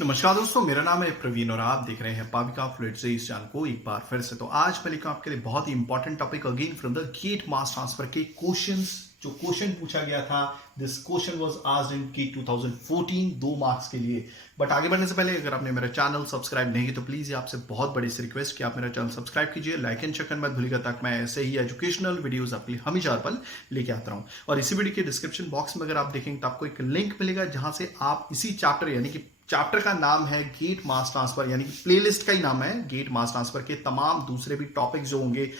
नमस्कार दोस्तों, मेरा नाम है प्रवीण और आप देख रहे हैं पाविका फ्लूइड्स इस चैनल को एक बार फिर से। तो आज मैं लेकर आपके लिए बहुत ही important topic again from the GATE mass transfer के क्वेश्चंस। जो क्वेश्चन पूछा गया था, this question was asked in GATE 2014 2 marks के लिए। बट आगे बढ़ने से पहले अगर आपने मेरा चैनल सब्सक्राइब नहीं किया तो प्लीज ये आपसे बहुत बड़ी सी रिक्वेस्ट कि आप मेरा चैनल सब्सक्राइब कीजिए, लाइक एंड शेयर करना मत भूलिएगा ताकि मैं ऐसे ही एजुकेशनल वीडियोस आपके लिए हमेशा हर पल लेके आता रहूं। और इसी वीडियो के डिस्क्रिप्शन बॉक्स में अगर आप देखेंगे तो आपको एक लिंक मिलेगा जहां से आप इसी चैप्टर यानी कि चैप्टर का नाम है गेट मास ट्रांसफर, यानी कि प्लेलिस्ट का ही नाम है गेट मास ट्रांसफर के तमाम दूसरे भी टॉपिक्स जो होंगे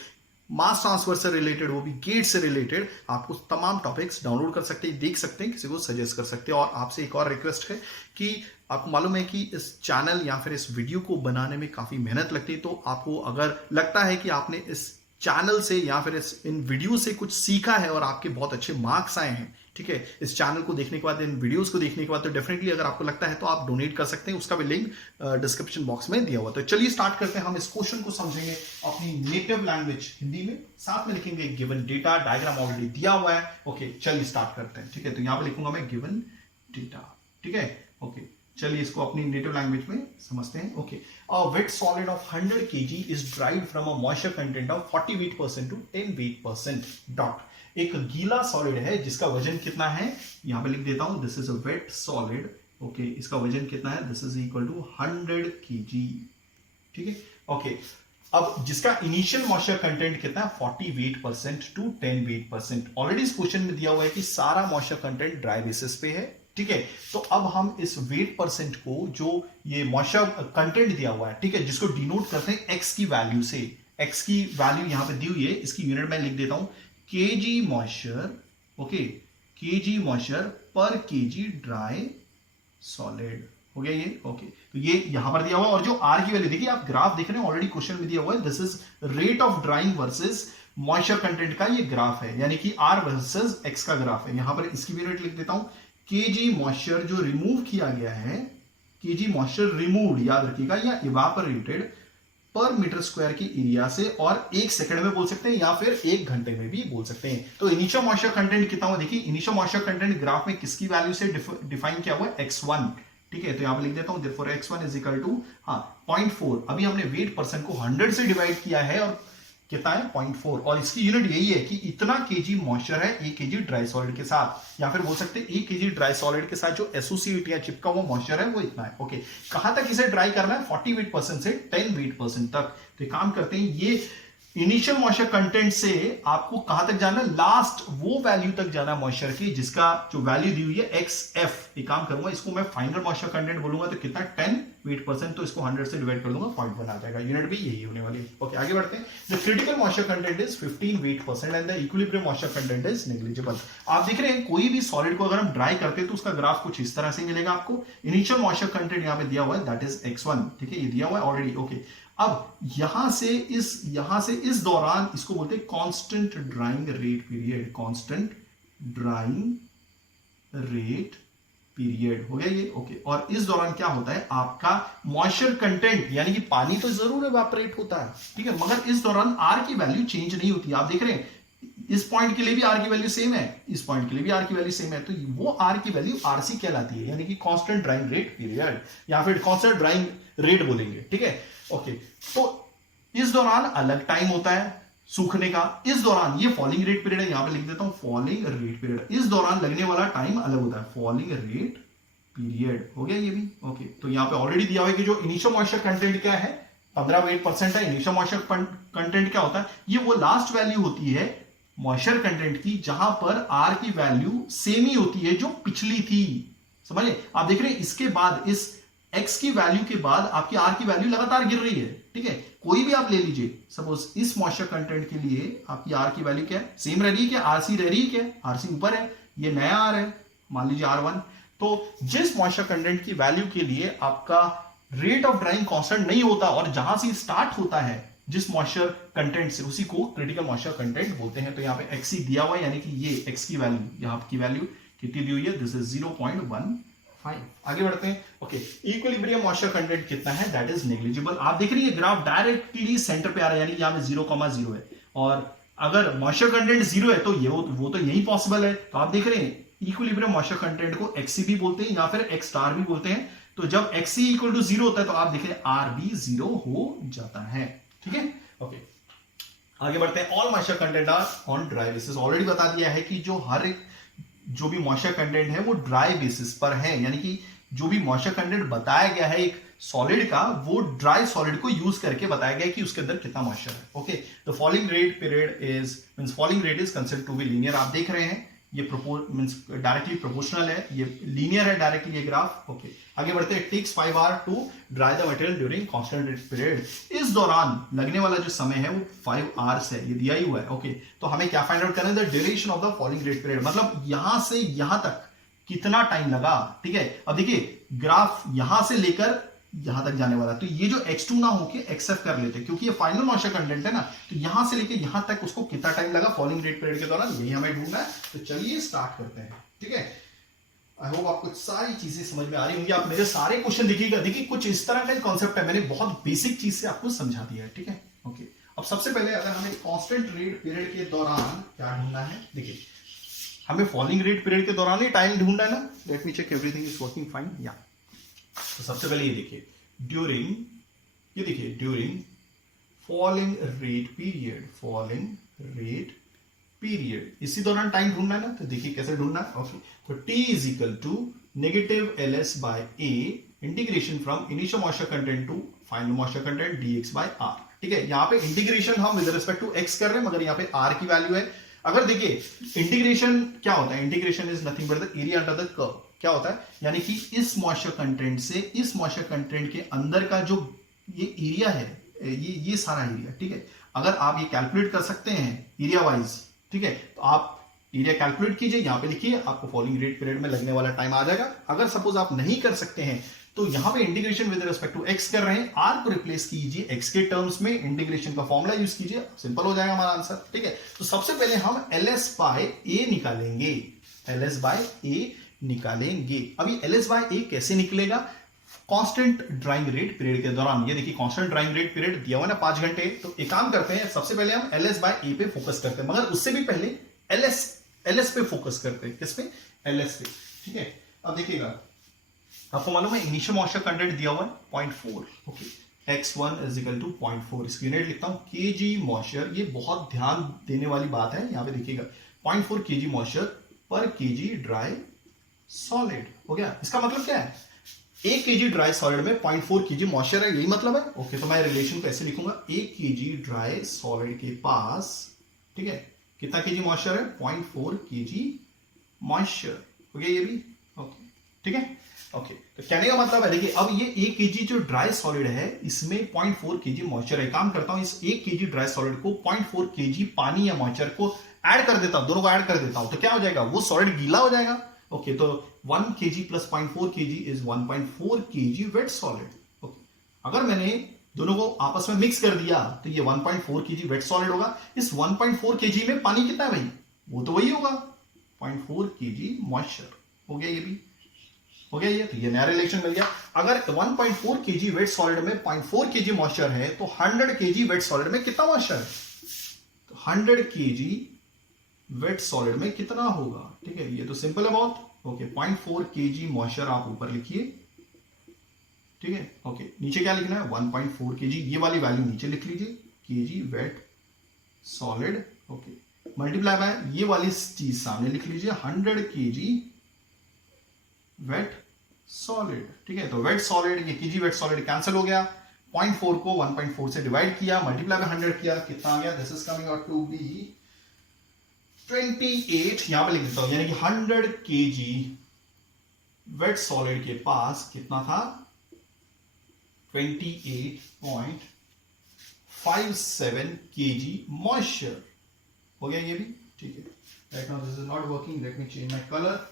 मास ट्रांसफर से रिलेटेड, वो भी गेट से रिलेटेड, आपको तमाम टॉपिक्स डाउनलोड कर सकते हैं, देख सकते हैं, किसी को सजेस्ट कर सकते हैं। और आपसे एक और रिक्वेस्ट है कि आपको मालूम है कि इस चैनल या फिर इस वीडियो को बनाने में काफी मेहनत लगती है, तो आपको अगर लगता है कि आपने इस चैनल से या फिर इन वीडियो से कुछ सीखा है और आपके बहुत अच्छे मार्क्स आए हैं, ठीक है, इस चैनल को देखने के बाद, इन वीडियोस को देखने के बाद, तो डेफिनेटली अगर आपको लगता है तो आप डोनेट कर सकते हैं। उसका भी लिंक डिस्क्रिप्शन बॉक्स में दिया हुआ। तो चलिए स्टार्ट करते हैं। हम इस क्वेश्चन को समझेंगे अपनी नेटिव लैंग्वेज हिंदी में, साथ में लिखेंगे गिवन डेटा, डायग्राम ऑलरेडी दिया हुआ है। ओके, चलिए स्टार्ट करते हैं। ठीक है, तो यहां पर लिखूंगा मैं गिवन डेटा। ठीक है, ओके, चलिए इसको अपनी नेटिव लैंग्वेज में समझते हैं। Okay, a wet solid of 100 kg is dried from a moisture content of 40 weight% to 10 weight% dot. एक गीला सॉलिड है जिसका वजन कितना है, यहां पे लिख देता हूं, this is a wet solid. Okay, इसका वजन कितना है, this is equal to 100 kg। ठीक है, ओके, अब जिसका इनिशियल मॉइस्चर कंटेंट कितना है, 40 weight% टू 10 weight%। ऑलरेडी इस क्वेश्चन में दिया हुआ है कि सारा मॉइस्चर कंटेंट ड्राई बेसिस पे है। ठीक है, तो अब हम इस वेट परसेंट को, जो ये मॉइस्चर कंटेंट दिया हुआ है, ठीक है, जिसको डिनोट करते हैं एक्स की वैल्यू से, एक्स की वैल्यू यहां पे दी हुई है, इसकी यूनिट में लिख देता हूं KG moisture. Okay, KG moisture पर केजी ड्राई सॉलिड हो गया ये। ओके, तो ये यहां पर दिया हुआ है और जो आर की वैल्यू देखिए, आप ग्राफ देख रहे हैं, ऑलरेडी क्वेश्चन में दिया हुआ है, this is rate of drawing versus moisture content का ये ग्राफ है, यानी कि आर वर्सेस एक्स का ग्राफ है। यहां पर इसकी भी यूनिट लिख देता हूं, केजी मॉइस्चर जो रिमूव किया गया है, केजी मॉइस्चर रिमूव्ड याद रखिएगा, या इवापोरेटेड पर मीटर स्क्वायर की एरिया से, और 1 सेकंड में बोल सकते हैं या फिर 1 घंटे में भी बोल सकते हैं। तो इनिशियल मॉइस्चर कंटेंट कितना हुआ देखिए, इनिशियल मॉइस्चर कंटेंट ग्राफ में किसकी वैल्यू से डिफाइन किया हुआ है, x1। ठीक है, तो यहां पर लिख देता हूं, therefore x1 is equal to 0.4। अभी हमने वेट परसेंट को 100 से डिवाइड किया है और कितना है 0.4, और इसकी यूनिट यही है कि इतना केजी मॉइस्चर है 1 kg ड्राई सॉलिड के साथ, या फिर बोल सकते हैं 1 kg ड्राई सॉलिड के साथ जो एसोसिएट या चिपका हुआ मॉइस्चर है वो इतना है। ओके, कहां तक इसे ड्राई करना है, 40 weight% से 10 weight% तक। तो काम करते हैं, ये इनिशियल मॉइस्चर कंटेंट से आपको कहां तक जाना है, लास्ट वो वैल्यू तक जाना है मॉइस्चर की जिसका जो वैल्यू दी हुई है XF। एक काम करूंगा, इसको मैं फाइनल मॉइस्चर कंटेंट बोलूंगा तो कितना 10 weight%, तो इसको 100 से डिवाइड कर दूंगा, 0.1 आ जाएगा, यूनिट भी यही होने वाली है। ओके, आगे बढ़ते हैं। The critical moisture content is 15 weight% and the equilibrium moisture content is negligible. आप देख रहे हैं, कोई भी सॉलिड को अगर हम ड्राई करते हैं तो उसका ग्राफ कुछ इस तरह से मिलेगा आपको। इनिशियल मॉइस्चर कंटेंट यहां पे दिया हुआ है, दैट इज x1। ठीक है, ये दिया हुआ है ऑलरेडी। ओके, अब यहां से इस दौरान इसको बोलते हैं constant drawing rate period, constant drawing rate period हो गया ये। ओके, और इस दौरान क्या होता है, आपका मॉइस्चर कंटेंट यानी कि पानी तो जरूर इवेपोरेट होता है, ठीक है, मगर इस दौरान आर की वैल्यू चेंज नहीं होती। आप देख रहे हैं, इस पॉइंट के लिए भी आर की वैल्यू सेम है, इस पॉइंट के लिए भी आर की वैल्यू सेम है, तो वो आर की वैल्यू आरसी कहलाती है, यानी कि कांस्टेंट ड्राइंग रेट पीरियड, या फिर कांस्टेंट ड्राइंग रेट बोलेंगे। ठीक है, ओके, तो इस दौरान अलग टाइम होता है सूखने का, इस दौरान ये फॉलिंग रेट पीरियड है, यहां पे लिख देता हूं फॉलिंग रेट पीरियड, इस दौरान लगने वाला टाइम अलग होता है, फॉलिंग रेट पीरियड हो गया ये भी। ओके, तो यहां पे ऑलरेडी दिया हुआ है कि जो इनिशियल मॉइस्चर कंटेंट क्या है, 15 weight% है। इनिशियल मॉइस्चर कंटेंट क्या होता है, ये वो लास्ट वैल्यू होती है मॉइस्चर कंटेंट की जहां पर आर की वैल्यू सेम ही होती है जो पिछली थी। समझे, आप देख रहे हैं, इसके बाद इस x की वैल्यू के बाद आपकी r की वैल्यू लगातार गिर रही है। ठीक है, कोई भी आप ले लीजिए, सपोज इस मॉइस्चर कंटेंट के लिए आपकी r की वैल्यू क्या है, सेम रह रही है क्या, rc रह रही है क्या, rc ऊपर है, ये नया r है, मान लीजिए r1। तो जिस मॉइस्चर कंटेंट की वैल्यू के लिए आपका रेट ऑफ ड्राइंग कांस्टेंट नहीं होता और जहां से स्टार्ट होता है जिस मॉइस्चर कंटेंट से, उसी को क्रिटिकल मॉइस्चर कंटेंट बोलते हैं। तो यहाँ पे xc दिया हुआ है, यानी कि ये x की वैल्यू, यहाँ की वैल्यू कितनी दी हुई है, दिस इज 0.15। आगे बढ़ते हैं। ओके, इक्विलिब्रियम मॉइस्चर कंटेंट कितना है, दैट इज नेग्लिजिबल। आप देख रही है ग्राफ डायरेक्टली सेंटर पे आ रहा है, यानी कि यहाँ पे 0,0 है, और अगर मॉइस्चर कंटेंट 0 है तो ये वो तो यही पॉसिबल है। तो आप देख रहे हैं इक्विलिब्रियम मॉइस्चर कंटेंट को XC भी बोलते हैं या फिर X स्टार भी बोलते हैं। तो जब XC इक्वल टू 0 होता है तो आप देखें R भी 0 हो जाता है। ठीक है, ओके, आगे बढ़ते हैं। All moisture content are on dry basis. Already बता दिया है कि जो हर एक जो भी मॉइस्चर कंटेंट है वो ड्राई बेसिस पर है, यानी कि जो भी मॉइस्चर कंटेंट बताया गया है एक सॉलिड का, वो ड्राई सॉलिड को यूज करके बताया गया है कि उसके अंदर कितना मॉइस्चर है। ओके, तो falling rate period is means falling rate is considered to be linear. आप देख रहे हैं ये मींस डायरेक्टली प्रोपोर्शनल है, ये लीनियर है डायरेक्टली ये ग्राफ। ओके, आगे बढ़ते हैं। Takes 5 hour to dry the material during constant rate period. इस दौरान लगने वाला जो समय है वो 5 आवर्स है, ये दिया ही हुआ है। ओके, तो हमें क्या फाइंड आउट करना है? The duration of the falling rate period, मतलब यहां से यहां तक कितना टाइम लगा। ठीक है, अब देखिए ग्राफ यहां से लेकर यहां तक जाने वाला, तो ये जो x2 ना होके xf कर लेते, क्योंकि ये फाइनल मॉइस्चर कंटेंट है ना, तो यहां से लेके यहां तक उसको कितना टाइम लगा फॉलिंग रेट पीरियड के दौरान, यही हमें ढूंढना है। तो चलिए स्टार्ट करते हैं। ठीक है, आई होप आपको सारी चीजें समझ में आ रही होंगी। आप मेरे सारे क्वेश्चन देखिएगा, देखिए कुछ इस तरह का कॉन्सेप्ट है, मैंने बहुत बेसिक चीज से आपको समझा दिया है। ठीक है, ओके, अब सबसे पहले अगर हमें कांस्टेंट रेट पीरियड के दौरान क्या ढूंढना है, देखिए हमें फॉलिंग रेट पीरियड के दौरान ही टाइम ढूंढना है ना। Let me check everything is working fine. या तो सबसे पहले ये देखिए ड्यूरिंग, ये देखिए during falling rate period, falling rate period, इसी दौरान टाइम ढूंढना है ना। तो देखिए कैसे ढूंढना है। ओके, तो T is equal to negative LS by A integration from initial moisture content to final moisture content dx by R। ठीक है, यहां पे इंटीग्रेशन हम विद रिस्पेक्ट टू x कर रहे हैं, मगर यहां पे R की वैल्यू है। अगर देखिए इंटीग्रेशन क्या होता है, integration is nothing but the area under the curve. क्या होता है, यानी कि इस मॉइस्चर कंटेंट से इस मॉइस्चर कंटेंट के अंदर का जो ये एरिया है, ये सारा एरिया। ठीक है, अगर आप ये कैलकुलेट कर सकते हैं एरिया वाइज, ठीक है, तो आप एरिया कैलकुलेट कीजिए, यहां पे लिखिए, आपको फॉलिंग रेट पीरियड में लगने वाला टाइम आ जाएगा। अगर सपोज आप नहीं कर सकते हैं तो यहां पे integration with respect to x कर रहे हैं, r को रिप्लेस कीजिए x के टर्म्स में, इंटीग्रेशन का फॉर्मूला यूज कीजिए, सिंपल हो जाएगा हमारा आंसर। ठीक है, तो सबसे पहले हम LS बाय A निकालेंगे, LS बाय A निकालेंगे। अभी LS बाय A कैसे निकलेगा? कांस्टेंट ड्राइंग रेट पीरियड के दौरान। ये देखिए कांस्टेंट ड्राइंग रेट पीरियड दिया हुआ ना 5 घंटे। तो एक काम करते हैं, सबसे पहले हम LS बाय A पे फोकस करते हैं, मगर उससे भी पहले LS पे फोकस करते हैं। किस पे? LS पे। ठीक है, अब देखिएगा, आपको मालूम है इनिशियल मॉइस्चर कंटेंट दिया हुआ है 0.4। Okay, x1 is equal to 0.4, इसकी यूनिट लिखता हूं kg मॉइस्चर। ये बहुत ध्यान देने वाली बात है, यहां पे देखिएगा 0.4 kg मॉइस्चर पर kg ड्राई सॉलिड। हो गया, इसका मतलब क्या है? 1 kg ड्राई सॉलिड में 0.4 kg मॉइस्चर है, यही मतलब है। ओके, तो मैं रिलेशन को ऐसे लिखूंगा, 1 kg ड्राई सॉलिड के पास, ठीक है, कितना kg मॉइस्चर है? 0.4 kg मॉइस्चर। हो गया ये भी। ओके, ठीक है, ओके, तो कहने का मतलब है, देखिए अब ये 1 kg जो ड्राई सॉलिड है इसमें 0.4 kg मॉइस्चर है। काम करता हूं, इस 1 kg ड्राई सॉलिड को 0.4 kg पानी या मॉइस्चर को ऐड कर देता हूं, दोनों को ऐड कर देता हूं, तो क्या हो जाएगा? वो सॉलिड गीला हो जाएगा। ओके, तो 1 kg plus 0.4 kg is 1.4 kg wet solid. Okay, अगर मैंने दोनों को आपस में मिक्स कर दिया तो ये 1.4 kg वेट सॉलिड होगा। इस 1.4 kg में पानी कितना है भाई? वो तो वही होगा, 0.4 kg मॉइस्चर। हो गया ये भी, हो गया ये, तो ये नया रिलेशन मिल गया। अगर 1.4 kg वेट सॉलिड में 0.4 kg मॉइस्चर है तो 100 kg वेट सॉलिड में कितना मॉइस्चर है? तो 100 kg वेट सॉलिड में कितना होगा? ठीक है, ये तो सिंपल है बहुत। ओके, 0.4 kg मॉइस्चर आप ऊपर लिखिए। ठीक है, ओके, नीचे क्या लिखना है? 1.4 kg, ये वाली वैल्यू नीचे लिख लीजिए, kg wet solid. Okay, multiply by ये वाली चीज सामने लिख लीजिए, 100 kg वेट सॉलिड। ठीक है, तो वेट सॉलिड, ये kg वेट सॉलिड कैंसिल हो गया। 0.4 को 1.4 से डिवाइड किया, मल्टीप्लाई बाय 100 किया, कितना आ गया? This is coming out to be 28। यहां पे लिख देता हूं, यानी कि 100 kg वेट सॉलिड के पास कितना था? 28.57 kg मॉइस्चर। हो गया ये भी। ठीक है, right now this is not working, let me change my colour.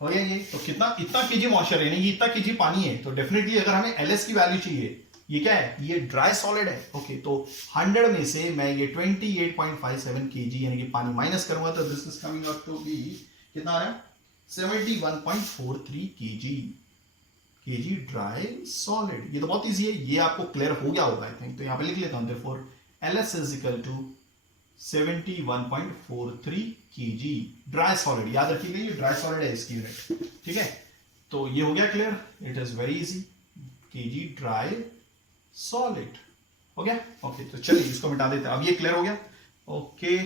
हो गया ये, तो कितना? इतना kg मॉइस्चर है, यानी कि इतना kg पानी है। तो डेफिनेटली अगर हमें LS की वैल्यू चाहिए, ये क्या है? ये ड्राई सॉलिड है। ओके, तो 100 में से मैं ये 28.57 kg यानी कि पानी माइनस करूंगा, तो this is coming out to be कितना आ रहा है? 71.43 kg ड्राई सॉलिड। ये तो बहुत इजी है, ये आपको क्लियर हो गया होगा आई थिंक। तो यहां पे लिख लेता हूं, therefore LS is equal to 71.43 kg dry solid. याद रखिएगा ये ड्राई सॉलिड है इसकी यूनिट। ठीक है, तो ये हो गया clear, it is very easy, KG dry solid हो गया। ओके तो चलिए इसको मिटा देते हैं, अब ये क्लियर हो गया। ओके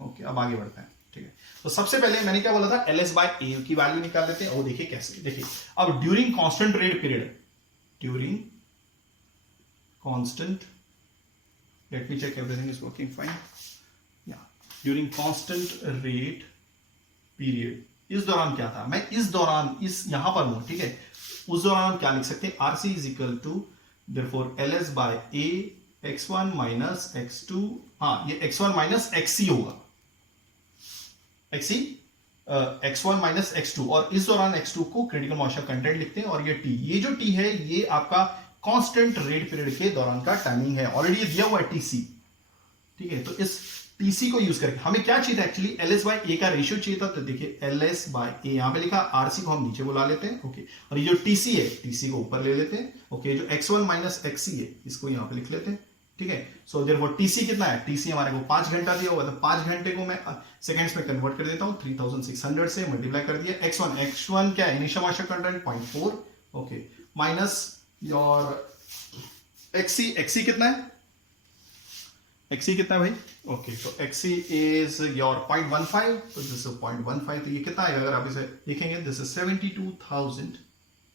ओके अब आगे बढ़ते हैं, ठीक है। तो सबसे पहले मैंने क्या बोला था, एल एस बाय ए की वैल्यू निकाल देते हैं। और देखिए कैसे, देखिए अब during constant rate period, during constant, let me check everything is working fine, या ड्यूरिंग कांस्टेंट रेट पीरियड, इस दौरान क्या था, मैं इस दौरान इस यहां पर हूं, ठीक है। उस दौरान क्या लिख सकते हैं, RC is equal to therefore L S by A x1 minus x2, हाँ ये x1 माइनस xc होगा, xc x1 माइनस x2, और इस दौरान x2 को क्रिटिकल मॉइस्चर कंटेंट लिखते हैं। और ये t, ये जो t है ये आपका कांस्टेंट रेट पीरियड के दौरान का टाइमिंग है, ऑलरेडी ये दिया हुआ है tc, ठीक है। तो इस tc को यूज करके हमें क्या चाहिए था, एक्चुअली ls बाय a का रेशियो चाहिए था। तो देखिए ls बाय a यहां पे लिखा, rc को हम नीचे बुला लेते हैं, ओके। और ये जो tc है, tc को ऊपर ले लेते हैं, ओके। जो x1 माइनस xc है इसको यहां पे लिख लेते हैं, ठीक है। सो देयरफॉर tc कितना है, tc हमारे को 5 घंटा दिया हुआ, तो 5 घंटे को मैं सेकंड्स में कन्वर्ट कर देता हूं, 3600 से मल्टीप्लाई कर दिया। x1 क्या है, initial moisture content 0.4, okay, minus your xc कितना है, xc कितना है भाई, ओके। तो xc इज योर 0.15, तो दिस इज 0.15, तो ये कितना है अगर आप इसे देखेंगे, दिस इज 72,000,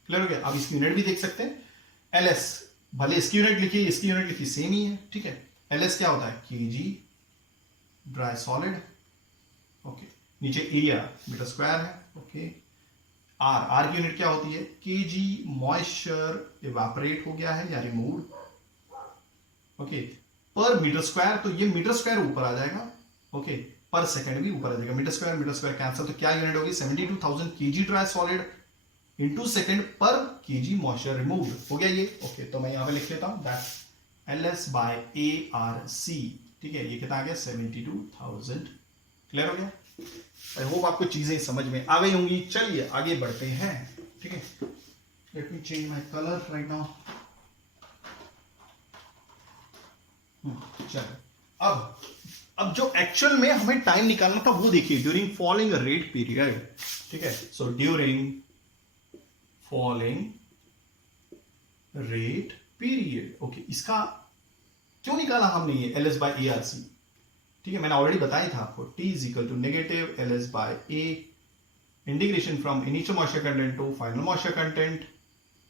क्लियर हो गया। अब इसकी यूनिट भी देख सकते हैं, ls भले इसकी यूनिट लिखी, इसकी यूनिट लिखी, सेम ही है, ठीक है। ls क्या होता है, केजी ड्राई सॉलिड, ओके। नीचे एरिया मीटर स्क्वायर है, ओके। r की यूनिट क्या होती है, केजी मॉइस्चर इवेपोरेट हो गया है या रिमूव्ड, ओके, पर मीटर स्क्वायर। तो ये मीटर स्क्वायर ऊपर आ जाएगा, ओके, पर सेकंड भी ऊपर आ जाएगा, मीटर स्क्वायर कैंसिल, तो क्या यूनिट होगी, 72,000 KG dry solid into second पर केजी मॉइस्चर रिमूव्ड, हो गया ये, ओके। तो मैं यहां पे लिख लेता हूं दैट ls बाय ARC, ठीक है, ये कितना आ गया, 72,000, क्लियर हो गया। आई होप आपको चीजें समझ में आ गई होंगी। चलिए आगे बढ़ते हैं, ठीक है। Let me change my colour right now. चलो अब जो एक्चुअल में हमें टाइम निकालना था वो देखिए, ड्यूरिंग फॉलोइंग रेट पीरियड, ठीक है। So during following rate period, okay. इसका क्यों निकाला हमने ये ls बाय ARC, ठीक है, मैंने ऑलरेडी बताया था आपको, t is equal to negative ls by a integration from initial moisture content to final moisture content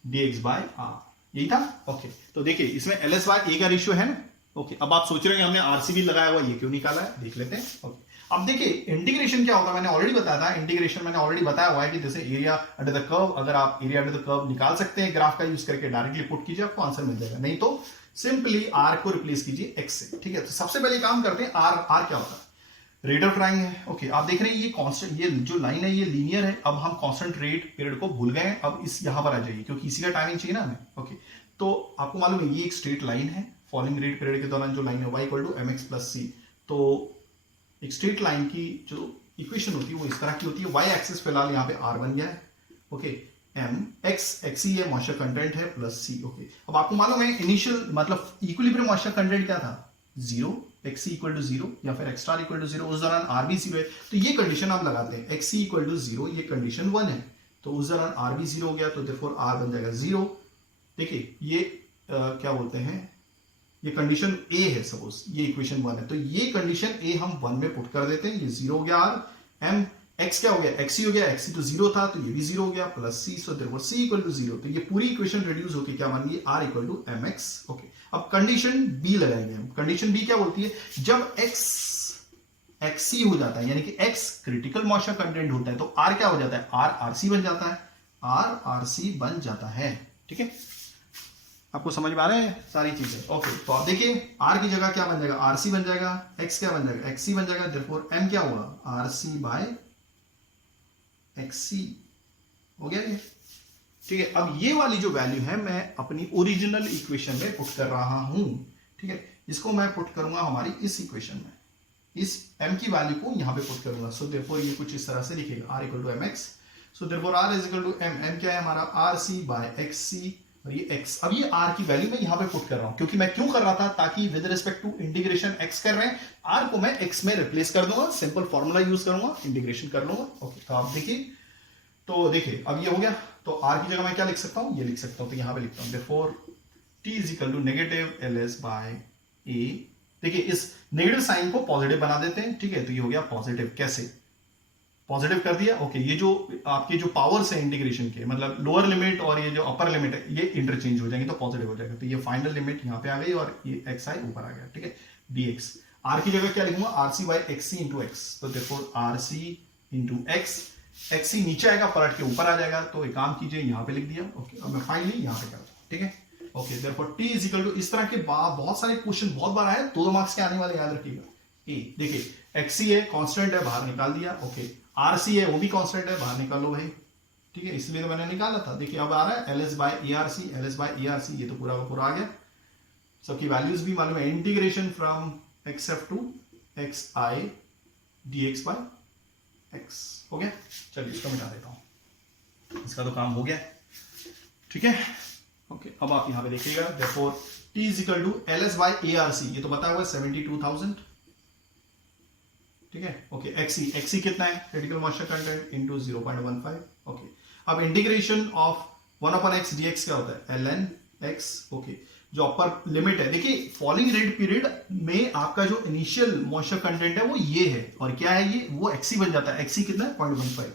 dx by r, यही था, ओके। तो देखिए इसमें ls बाय a का रेशियो है ना, ओके। अब आप सोच रहे हैं हमने आरसी भी लगाया हुआ, ये क्यों निकाला है, देख लेते हैं, ओके। अब देखिए इंटीग्रेशन क्या होगा, मैंने ऑलरेडी बताया था, इंटीग्रेशन मैंने ऑलरेडी बताया हुआ है कि जैसे एरिया अंडर द कर्व, अगर आप एरिया अंडर द कर्व निकाल सकते हैं ग्राफ का यूज करके, डायरेक्टली पुट कीजिए आपको आंसर मिल जाएगा, नहीं तो सिंपली आर को रिप्लेस कीजिए एक्स से, ठीक है। तो सबसे पहले काम करते हैं, आर क्या होता है, रेट ऑफ ड्राइंग है, ओके। आप देख रहे हैं ये कांस्टेंट, ये जो लाइन है ये लीनियर है। अब हम कांस्टेंट रेट पीरियड को भूल गए हैं, अब इस यहां पर आ जाइए क्योंकि इसी का टाइमिंग चाहिए ना हमें, ओके। तो आपको मालूम है ये एक स्ट्रेट लाइन है, फॉलोइंग रेट पीरियड के दौरान जो लाइन है y equal to mx plus c। तो एक स्ट्रेट लाइन की जो इक्वेशन होती है वो इस तरह की होती है, y एक्सिस फिलहाल यहाँ पे r बन गया है, ओके, m x है मॉइस्चर कंटेंट है प्लस c, ओके। अब आपको मालूम है इनिशियल मतलब इक्विलिब्रियम मॉइस्चर कंटेंट क्या था, 0, xc इक्वल टू 0 या फिर x स्टार इक्वल टू 0, उस दौरान r भी 0 है। तो ये कंडीशन आप लगाते हैं, xc इक्वल टू 0, ये कंडीशन 1 है, तो उस दौरान r भी 0 हो गया, तो देयरफॉर r बन जाएगा 0। देखिए ये क्या बोलते हैं, ये कंडीशन A है, सपोज ये इक्वेशन 1 है, तो ये कंडीशन A हम 1 में पुट कर देते हैं, ये 0 हो गया r, m x क्या हो गया, xc हो गया, xc तो 0 था तो ये भी 0 हो गया, plus c, so therefore c equal to 0। तो ये पूरी इक्वेशन रिड्यूस होकर क्या बन गई, r equal to mx, okay. अब कंडीशन B लगाएंगे हम, कंडीशन B क्या बोलती है, जब x xc हो जाता है यानी कि x क्रिटिकल मॉइस्चर कंटेंट होता है, तो r क्या हो जाता है, r rc बन जाता है, r rc बन जाता है, ठीक है। आपको समझ में आ रहा है सारी चीजें, ओके। तो आप देखिए r की जगह क्या बन जाएगा, rc बन जाएगा, x क्या बन जाएगा, xc बन जाएगा, देयरफॉर m क्या होगा, rc बाय xc, हो गया ये, ठीक है। अब ये वाली जो वैल्यू है मैं अपनी ओरिजिनल इक्वेशन में पुट कर रहा हूं, ठीक है। इसको मैं पुट करूंगा हमारी इस इक्वेशन में, इस m की वैल्यू को यहां पे पुट करूंगा, सो देयरफॉर ये कुछ इस तरह से लिखेगा, r equal to mx, so therefore r is equal to m क्या है हमारा, rc बाय xc, और ये x, अब ये r की वैल्यू मैं यहां पे पुट कर रहा हूं, क्योंकि मैं क्यों कर रहा था, ताकि with respect to integration x कर रहे हैं, r को मैं x में रिप्लेस कर दूंगा, सिंपल फॉर्मूला यूज करूंगा, इंटीग्रेशन कर लूंगा, ओके। तो आप देखिए, तो देखिए अब ये हो गया, तो आर की जगह मैं क्या लिख सकता हूं, ये लिख सकता हूं, तो यहां पे लिखता हूं therefore T is equal to negative L S by A. देखिए इस नेगेटिव साइन को पॉजिटिव बना देते हैं, ठीक है, तो ये हो गया पॉजिटिव। कैसे पॉजिटिव कर दिया, ओके। ये जो आपके जो पावर्स है इंटीग्रेशन के, मतलब लोअर लिमिट और ये जो अपर लिमिट है ये इंटरचेंज हो जाएंगे तो पॉजिटिव हो जाएगा। तो ये फाइनल लिमिट यहाँ पे आ गई और ये एक्स आई ऊपर आ गया, ठीक है, dx। आर की जगह क्या लिखूंगा, R C by X C into X, तो therefore R C into X, X C नीचे आएगा पलट के ऊपर आ जाएगा, तो एक काम कीजिए यहाँ पे लिख दिया, ओके। और मैं फाइनली यहाँ पे करता हूँ, ठीक है, okay. Therefore T is equal to, इस तरह के बहुत सारे क्वेश्चन बहुत बार आए, 2 मार्क्स के आने वाले, याद रखिएगा। ए देखिए एक्स सी है कांस्टेंट है, बाहर निकाल दिया, ओके। आर सी है वो भी कांस्टेंट है, बाहर निकालो भाई, ठीक है, इसलिए तो मैंने निकाला था। देखिए अब आ रहा है L S by A R C, L S by A R C, ये तो पूरा का पूरा आ गया। सबकी वैल्यूज भी मालूम है, integration from x F two x I D x by x, हो गया। चलिए इसको मिटा देता हूं, इसका तो काम हो गया, ठीक है, ओके। अब आप यहां पे देखिएगा therefore T is equal to L S by A R C, ये तो बताया हुआ है 72,000, ठीक है, ओके। एक्सी कितना है, critical moisture content into 0.15, okay. अब integration of 1 upon X DX क्या होता है, ln x, ओके। जो अपर लिमिट है, देखिए फॉलिंग रेट पीरियड में आपका जो इनिशियल मॉइस्चर कंटेंट है वो ये है, और क्या है ये, वो एक्सी बन जाता है। एक्सी कितना है 0.15।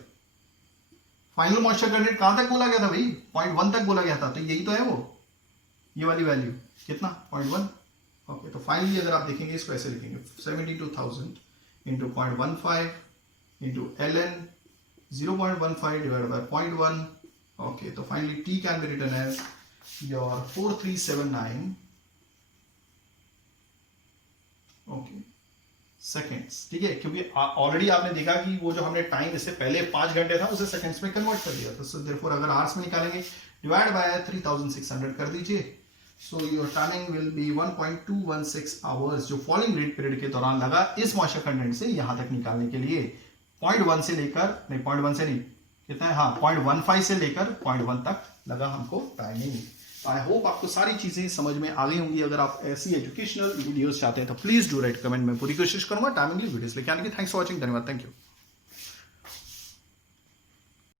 फाइनल मॉइस्चर कंटेंट कहां तक बोला गया था भाई, 0.1 तक बोला गया था, तो यही तो है वो, ये वाली वैल्यू कितना 0.1, ओके। तो फाइनली अगर आप देखेंगे इसको ऐसे लिखेंगे 72,000 into 0.15 into ln 0.15 divided by 0.1, okay, तो finally t can be written as your 4379, okay, seconds, ठीक है, क्योंकि ऑलरेडी आपने देखा कि वो जो हमने टाइम इससे पहले 5 घंटे था उसे सेकंड्स में कन्वर्ट कर दिया, तो देयरफॉर अगर आवर्स में निकालेंगे डिवाइड बाय 3600 कर दीजिए, so your timing will be 1.216 hours, जो फॉलिंग रेट पीरियड के दौरान लगा इस मॉइस्चर कंटेंट से यहां तक निकालने के लिए। 0.1 से लेकर, नहीं 0.1 से नहीं, कितना है, हाँ 0.15 से लेकर 0.1 तक लगा हमको टाइमिंग। आई होप आपको सारी चीजें समझ में आ गई होंगी। अगर आप ऐसी एजुकेशनल वीडियोस चाहते हैं तो प्लीज डू राइट कमेंट में, पूरी कोशिश करूंगा टाइमिंगली वीडियोस लेके आने की। थैंक्स फॉर वॉचिंग, धन्यवाद, थैंक यू।